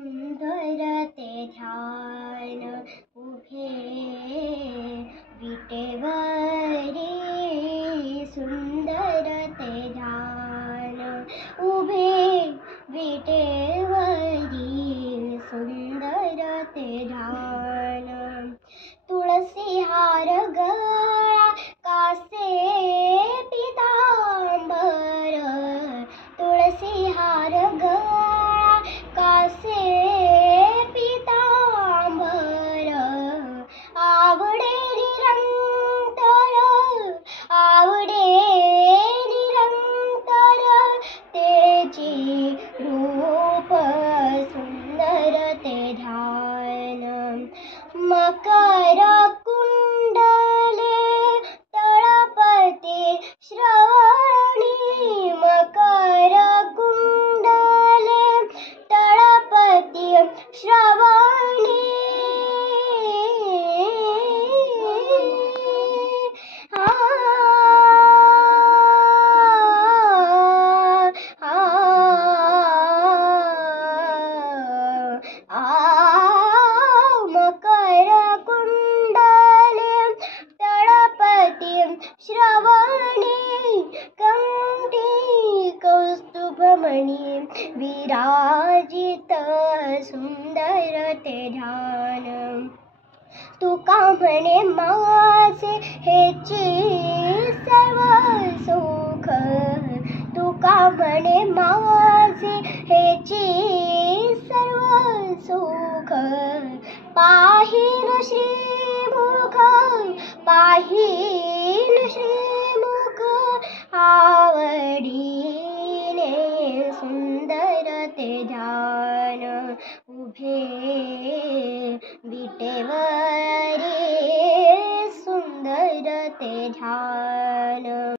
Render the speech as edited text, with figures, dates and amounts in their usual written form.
सुंदर ते ध्यान उभे विटेवरी, सुंदर ते ध्यान उभे विटेवरी, सुंदर ते ध्यान. तुळसी हार गळा कासे पितांबर, तुळसी हार गळा कासे पितांबर, आवडे निरंतर, आवडे निरंतर तेची रूप, सुंदर ते ध्यान. मकर कुंडले तळपती श्रवणी, मकर कुंडले तळपती श्रवणी, श्रवणी, कंठी कौस्तुभमणी विराजित, सुंदर ते ध्यान. तुका म्हणे माझे हेची सर्व सुख, तुका म्हणे माझे हेची सर्व सुख, पाहीन श्रीमुख, पाहीन श्रीमुख आवडीने, सुंदर ते ध्यान उभे विटेवरी, सुंदर ते ध्यान.